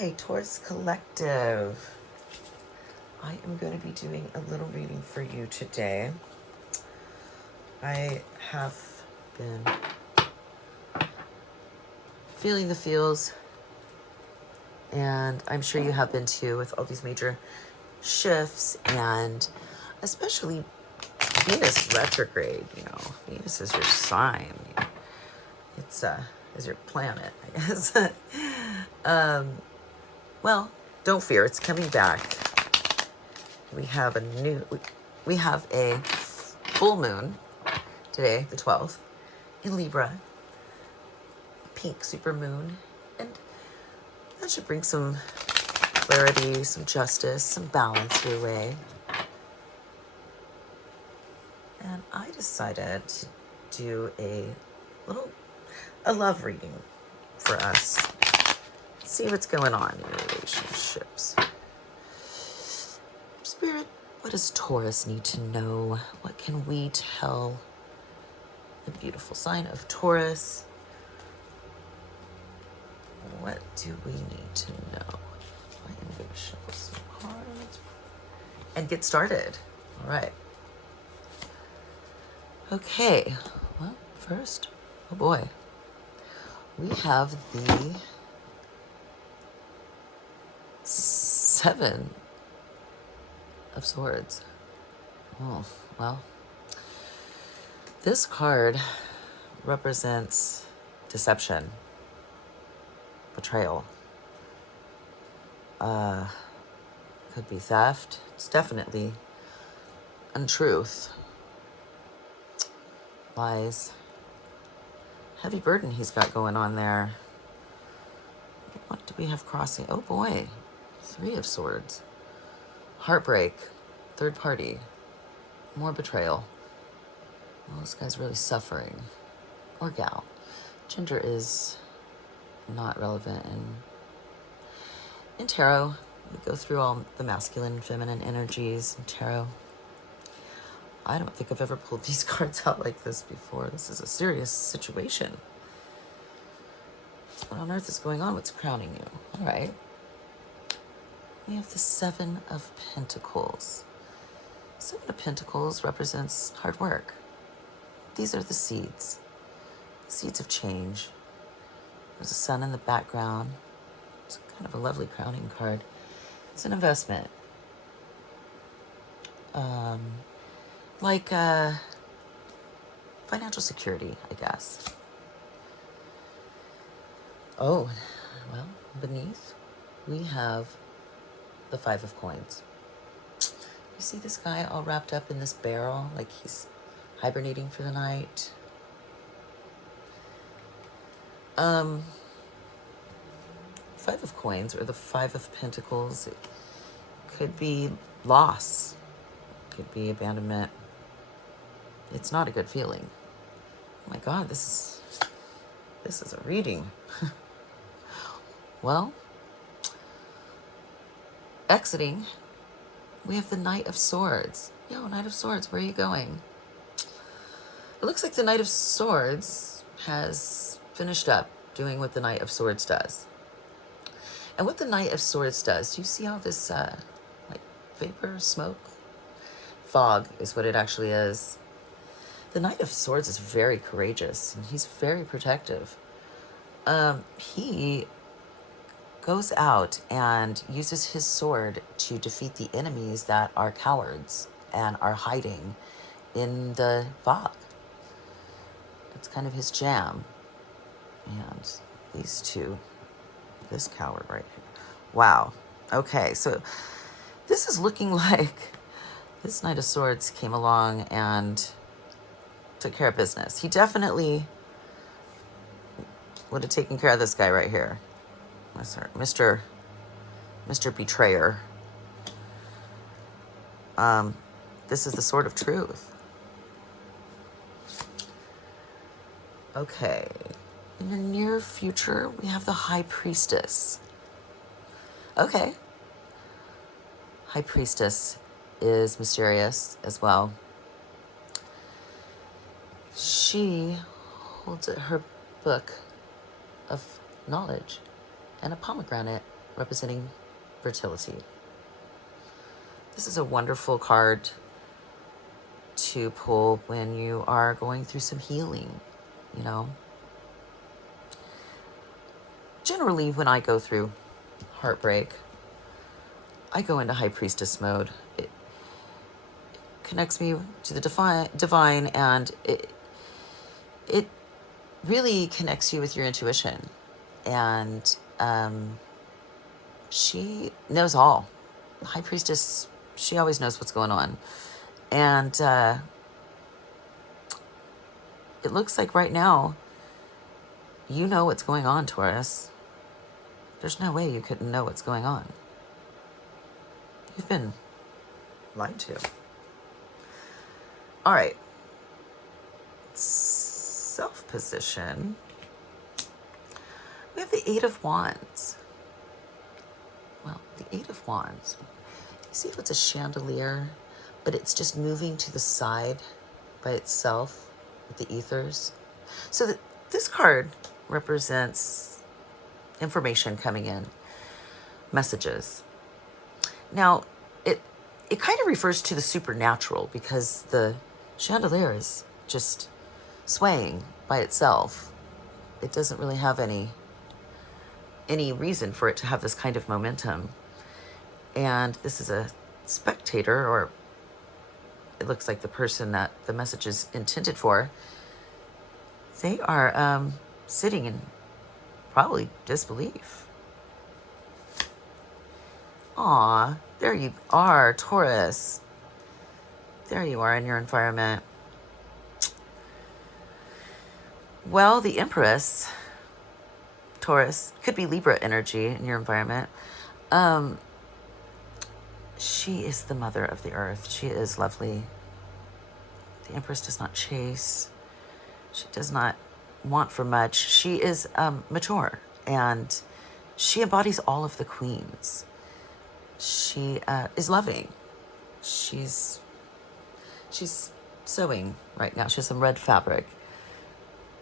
Hi, Taurus Collective. I am going to be doing a little reading for you today. I have been feeling the feels, and I'm sure you have been too, with all these major shifts, and especially Venus retrograde. Venus is your sign. It's is your planet, I guess. Well, don't fear, it's coming back. We have a full moon today, the 12th, in Libra, pink super moon, and that should bring some clarity, some justice, some balance your way. And I decided to do a love reading for us. See what's going on in relationships. Spirit, what does Taurus need to know? What can we tell the beautiful sign of Taurus? What do we need to know? I am going to shuffle some cards and get started. All right. Okay. Well, first, oh boy, we have the 7 of Swords. Oh, well, this card represents deception, betrayal. Could be theft. It's definitely untruth, lies, heavy burden he's got going on there. What do we have crossing? Oh boy, 3 of Swords. Heartbreak, third party, more betrayal. Well, this guy's really suffering. Or gal. Gender is not relevant in tarot. We go through all the masculine and feminine energies in tarot. I don't think I've ever pulled these cards out like this before. This is a serious situation. What on earth is going on? What's crowning you? All right. We have the 7 of Pentacles. 7 of Pentacles represents hard work. These are the seeds of change. There's a sun in the background. It's kind of a lovely crowning card. It's an investment. Like financial security, I guess. Oh, well, beneath we have the 5 of Coins. You see this guy all wrapped up in this barrel, like he's hibernating for the night. 5 of Coins, or the 5 of Pentacles, it could be loss, could be abandonment. It's not a good feeling. Oh my God, this is a reading. Well, exiting, we have the Knight of Swords. Yo, Knight of Swords, where are you going? It looks like the Knight of Swords has finished up doing what the Knight of Swords does. And what the Knight of Swords does, do you see all this like vapor, smoke? Fog is what it actually is. The Knight of Swords is very courageous, and he's very protective. He goes out and uses his sword to defeat the enemies that are cowards and are hiding in the fog. It's kind of his jam. And these two, this coward right here. Wow. Okay, so this is looking like this Knight of Swords came along and took care of business. He definitely would have taken care of this guy right here. Mr. Betrayer. This is the Sword of Truth. Okay. In the near future, we have the High Priestess. Okay. High Priestess is mysterious as well. She holds her book of knowledge and a pomegranate representing fertility. This is a wonderful card to pull when you are going through some healing, you know. Generally, when I go through heartbreak, I go into High Priestess mode. It connects me to the divine, and it really connects you with your intuition. And she knows all. High Priestess, she always knows what's going on. And it looks like right now, you know what's going on, Taurus. There's no way you couldn't know what's going on. You've been lied to. All right. Self-position. We have the Eight of Wands. Well, the Eight of Wands. You see if it's a chandelier, but it's just moving to the side by itself with the ethers. So this card represents information coming in, messages. Now, it kind of refers to the supernatural because the chandelier is just swaying by itself. It doesn't really have any reason for it to have this kind of momentum. And this is a spectator, or it looks like the person that the message is intended for. They are sitting in probably disbelief. Aw, there you are, Taurus. There you are in your environment. Well, the Empress, Taurus, could be Libra energy in your environment. She is the mother of the earth. She is lovely. The Empress does not chase. She does not want for much. She is mature, and she embodies all of the queens. She is loving. She's sewing right now. She has some red fabric.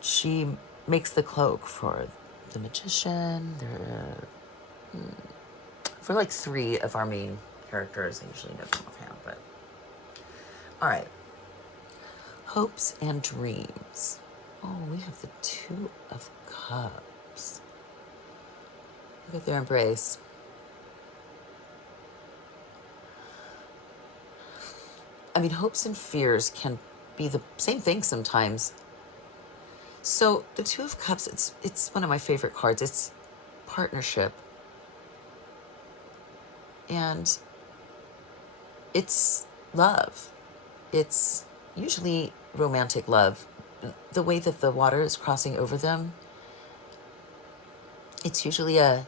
She makes the cloak for the magician. For like 3 of our main characters. I usually know them offhand, but all right. Hopes and dreams. Oh, we have the Two of Cups. Look at their embrace. I mean, hopes and fears can be the same thing sometimes. So the Two of Cups, it's one of my favorite cards. It's partnership. And it's love. It's usually romantic love. The way that the water is crossing over them, it's usually a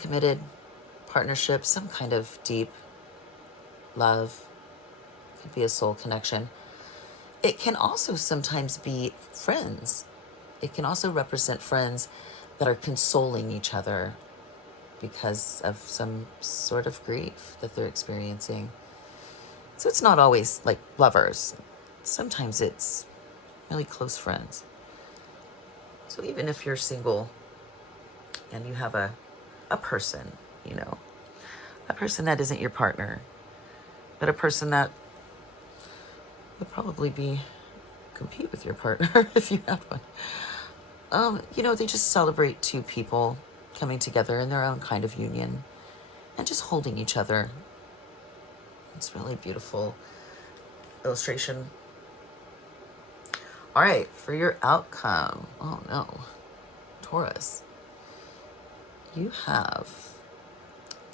committed partnership, some kind of deep love. Could be a soul connection. It can also sometimes be friends. It can also represent friends that are consoling each other because of some sort of grief that they're experiencing. So it's not always like lovers. Sometimes it's really close friends. So even if you're single and you have a person, you know, a person that isn't your partner, but a person that would probably compete with your partner if you had one. You know, they just celebrate 2 people coming together in their own kind of union and just holding each other. It's really beautiful illustration. All right, for your outcome. Oh no, Taurus. You have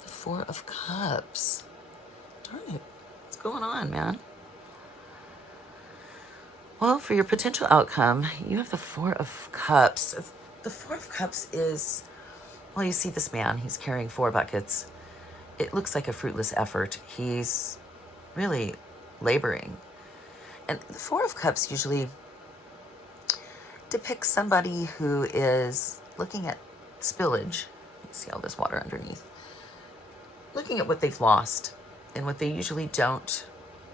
the Four of Cups. Darn it, what's going on, man? Well, for your potential outcome, you have the Four of Cups. The Four of Cups is, well, you see this man, he's carrying 4 buckets. It looks like a fruitless effort. He's really laboring. And the Four of Cups usually depicts somebody who is looking at spillage. You see all this water underneath. Looking at what they've lost, and what they usually don't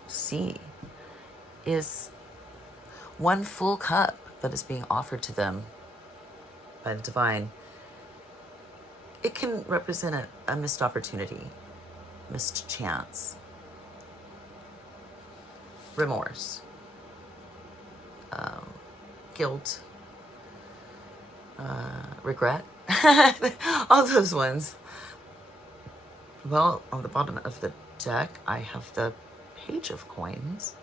see is one full cup that is being offered to them by the divine. It can represent a missed opportunity, missed chance, remorse, guilt, regret, all those ones. Well, on the bottom of the deck, I have the Page of Coins.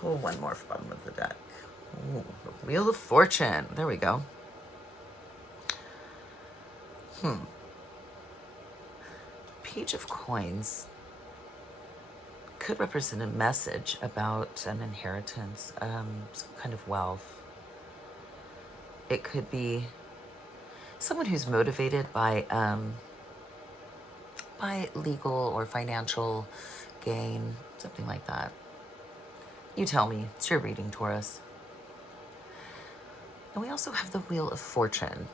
Pull one more from the bottom of the deck. Ooh, the Wheel of Fortune. There we go. Page of Coins could represent a message about an inheritance, some kind of wealth. It could be someone who's motivated by legal or financial gain, something like that. You tell me. It's your reading, Taurus. And we also have the Wheel of Fortune.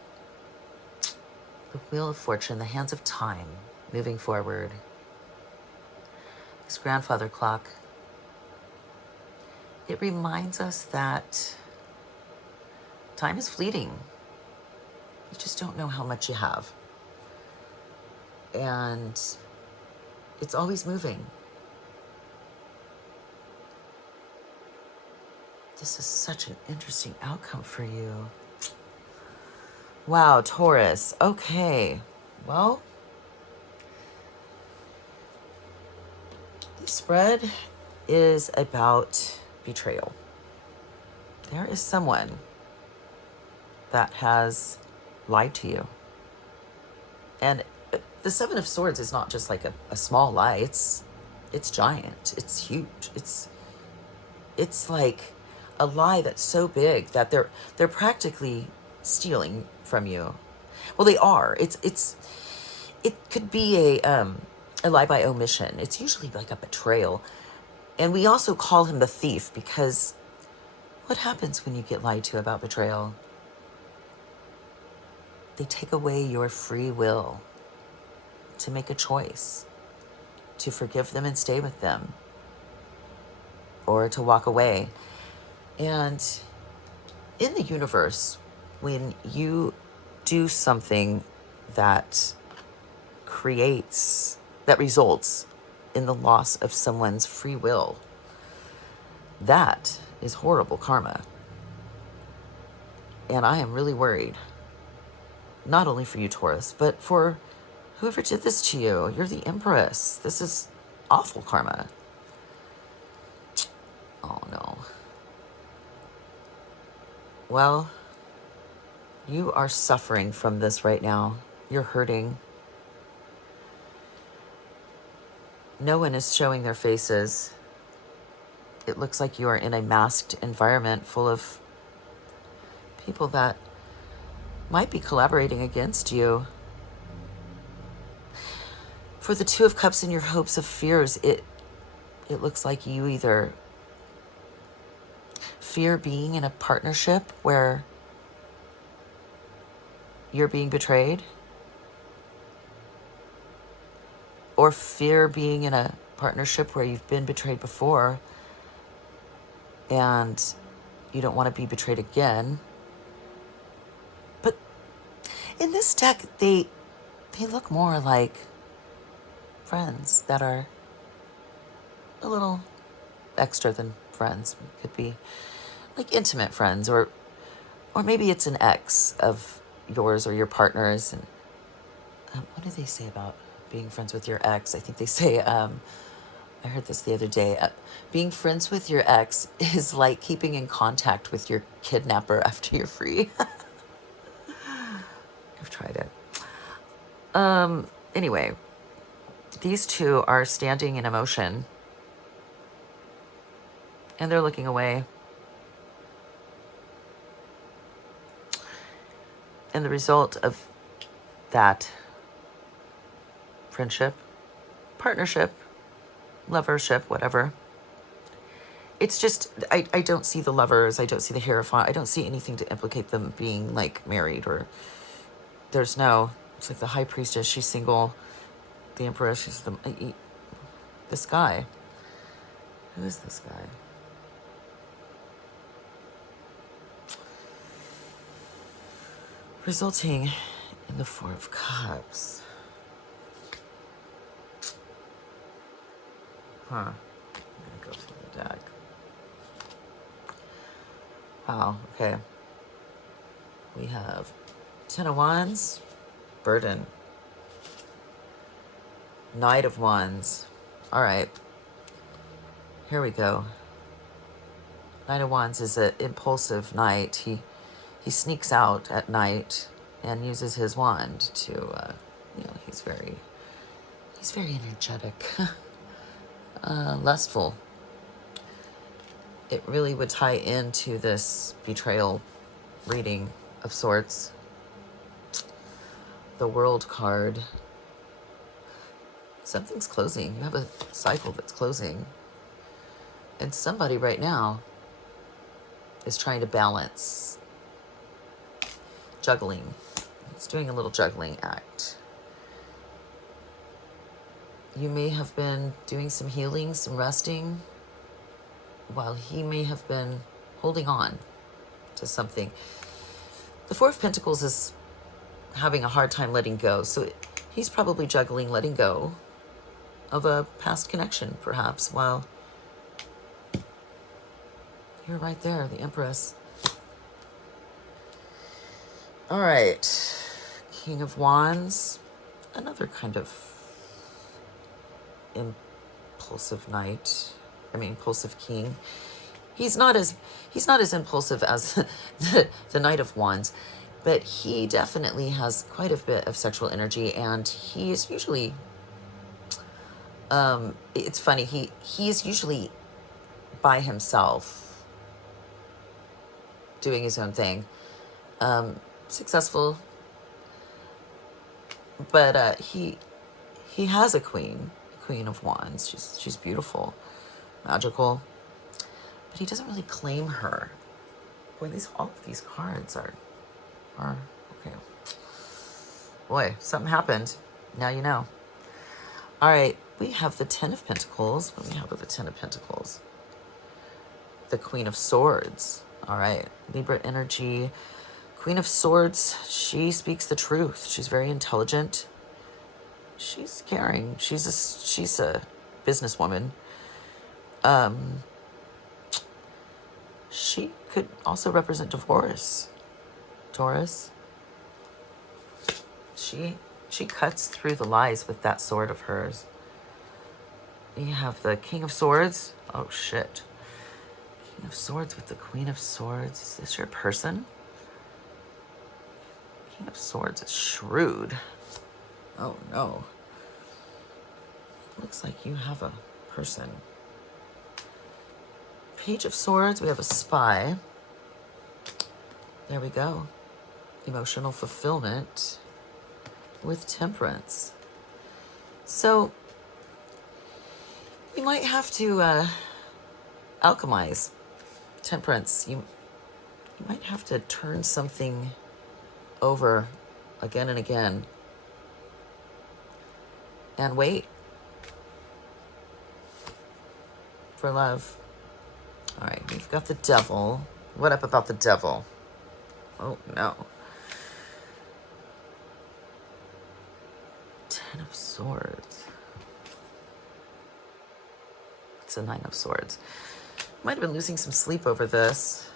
The Wheel of Fortune, the hands of time, moving forward. This grandfather clock, it reminds us that time is fleeting. You just don't know how much you have. And it's always moving. This is such an interesting outcome for you. Wow, Taurus. Okay. Well, the spread is about betrayal. There is someone that has lied to you. And the Seven of Swords is not just like a small lie. It's giant. It's huge. It's like a lie that's so big that they're practically stealing from you. Well, they are. It could be a lie by omission. It's usually like a betrayal. And we also call him the thief because what happens when you get lied to about betrayal? They take away your free will to make a choice, to forgive them and stay with them, or to walk away. And in the universe, when you do something that results in the loss of someone's free will, that is horrible karma. And I am really worried, not only for you, Taurus, but for whoever did this to you. You're the empress. This is awful karma. Oh, no. Well, you are suffering from this right now. You're hurting. No one is showing their faces. It looks like you are in a masked environment full of people that might be collaborating against you. For the Two of Cups and your hopes of fears, it looks like you either fear being in a partnership where you're being betrayed, or fear being in a partnership where you've been betrayed before and you don't want to be betrayed again. But in this deck, they look more like friends that are a little extra than friends. It could be like intimate friends, or maybe it's an ex of yours or your partner's. And what do they say about being friends with your ex? I think they say, I heard this the other day, being friends with your ex is like keeping in contact with your kidnapper after you're free. I've tried it. Anyway, these two are standing in emotion and they're looking away. And the result of that friendship, partnership, lovership, whatever, it's just, I don't see the lovers, I don't see the Hierophant, I don't see anything to implicate them being like married, or it's like the High Priestess, she's single, the Empress, she's this guy. Who is this guy? resulting in the Four of Cups. Huh. I'm gonna go through the deck. Wow, okay. We have Ten of Wands, burden. Knight of Wands. All right. Here we go. Knight of Wands is an impulsive knight. He sneaks out at night and uses his wand to, you know, he's very energetic, lustful. It really would tie into this betrayal reading of sorts. The World card. Something's closing. You have a cycle that's closing. And somebody right now is trying to balance. Juggling. He's doing a little juggling act. You may have been doing some healing, some resting, while he may have been holding on to something. The Four of Pentacles is having a hard time letting go. So he's probably juggling letting go of a past connection, perhaps, while you're right there, the Empress. All right. King of Wands. Another kind of impulsive knight. Impulsive king. He's not as impulsive as the Knight of Wands, but he definitely has quite a bit of sexual energy, and he is usually it's funny, he is usually by himself doing his own thing. Successful, but he has a queen of Wands. She's beautiful, magical, but he doesn't really claim her. Boy, all of these cards are okay. Boy, something happened. Now you know. All right, we have the Ten of Pentacles. What do we have with the Ten of Pentacles? The Queen of Swords. All right, Libra energy. Queen of Swords, she speaks the truth. She's very intelligent. She's caring. She's a businesswoman. She could also represent divorce. Taurus. She cuts through the lies with that sword of hers. We have the King of Swords. Oh shit. King of Swords with the Queen of Swords. Is this your person? King of Swords is shrewd. Oh no. Looks like you have a person. Page of Swords, we have a spy. There we go. Emotional fulfillment with Temperance. So you might have to alchemize Temperance. You might have to turn something over again and again and wait for love. All right, we've got the Devil. What up about the Devil? Oh no. Ten of Swords. It's a Nine of Swords. Might have been losing some sleep over this.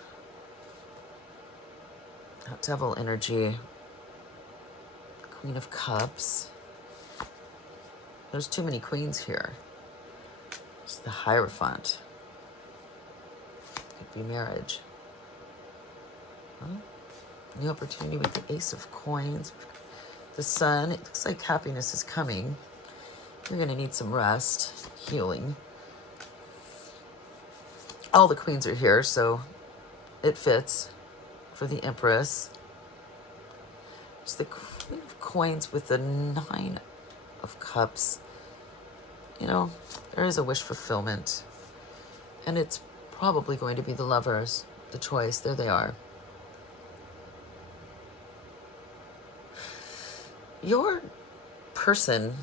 That Devil energy. Queen of Cups. There's too many queens here. It's the Hierophant. Could be marriage. Huh? New opportunity with the Ace of Coins. The Sun. It looks like happiness is coming. You're going to need some rest, healing. All the queens are here, so it fits for the Empress. It's the Queen of Coins with the Nine of Cups. You know, there is a wish fulfillment. And it's probably going to be the Lovers, the choice. There they are. Your person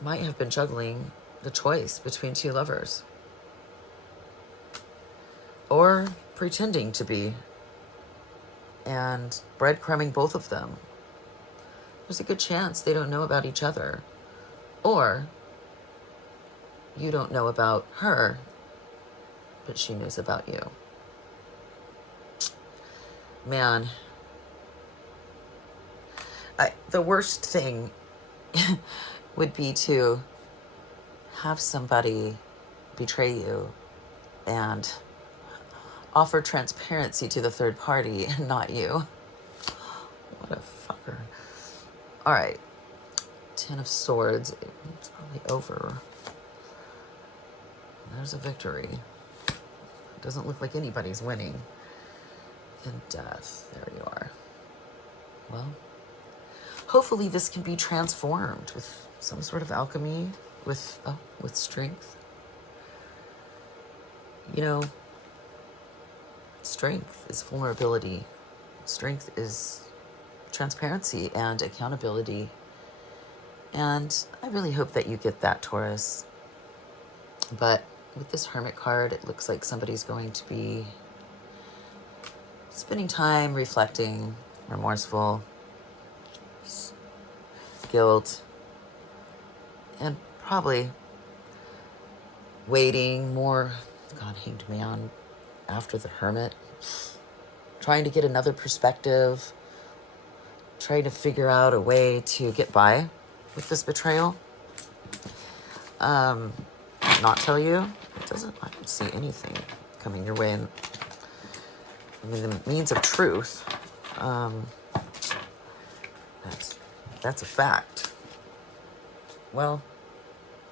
might have been juggling the choice between two lovers. Or pretending to be and breadcrumbing both of them. There's a good chance they don't know about each other. Or you don't know about her, but she knows about you. Man, the worst thing would be to have somebody betray you and offer transparency to the third party and not you. What a fucker. All right. 10 of Swords. It's probably over. There's a victory. It doesn't look like anybody's winning. And Death. There you are. Well, hopefully this can be transformed with some sort of alchemy, with strength. You know, strength is vulnerability. Strength is transparency and accountability. And I really hope that you get that, Taurus. But with this Hermit card, it looks like somebody's going to be spending time reflecting, remorseful, guilt, and probably waiting more, God, Hanged Man, after the Hermit, trying to get another perspective, trying to figure out a way to get by with this betrayal. Not tell you, it doesn't, I don't see anything coming your way. And I mean, the means of truth, that's a fact. Well,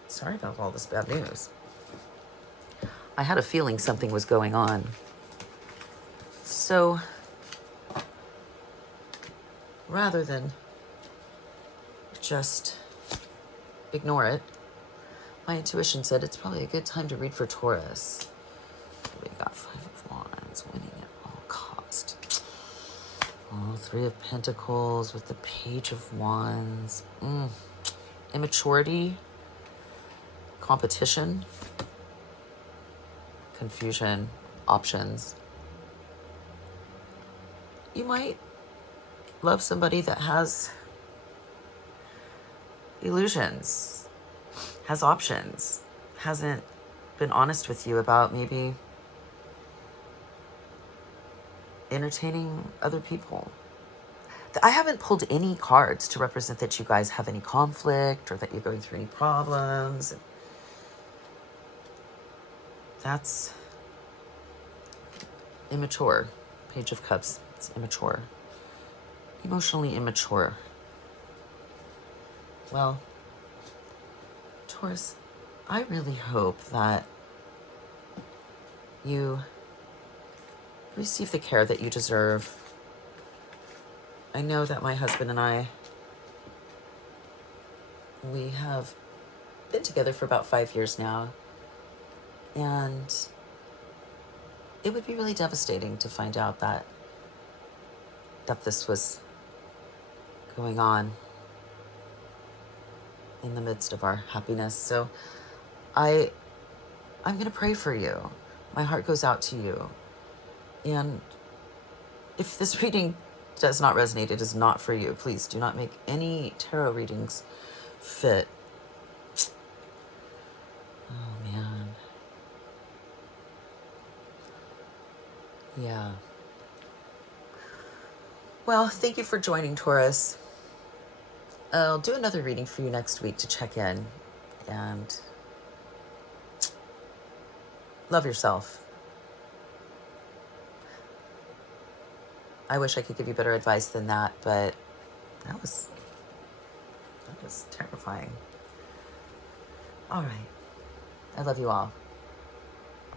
sorry about all this bad news. I had a feeling something was going on. So, rather than just ignore it, my intuition said it's probably a good time to read for Taurus. We got 5 of Wands, winning at all cost. Oh, 3 of Pentacles with the Page of Wands. Immaturity, competition, confusion, options. You might love somebody that has illusions, has options, hasn't been honest with you about maybe entertaining other people. I haven't pulled any cards to represent that you guys have any conflict or that you're going through any problems. That's immature. Page of Cups, it's immature. Emotionally immature. Well, Taurus, I really hope that you receive the care that you deserve. I know that my husband and I, we have been together for about 5 years now, and it would be really devastating to find out that this was going on in the midst of our happiness. So I'm going to pray for you. My heart goes out to you. And if this reading does not resonate, it is not for you. Please do not make any tarot readings fit. Oh, man. Yeah. Well, thank you for joining, Taurus. I'll do another reading for you next week to check in. And love yourself. I wish I could give you better advice than that, but that was terrifying. All right. I love you all.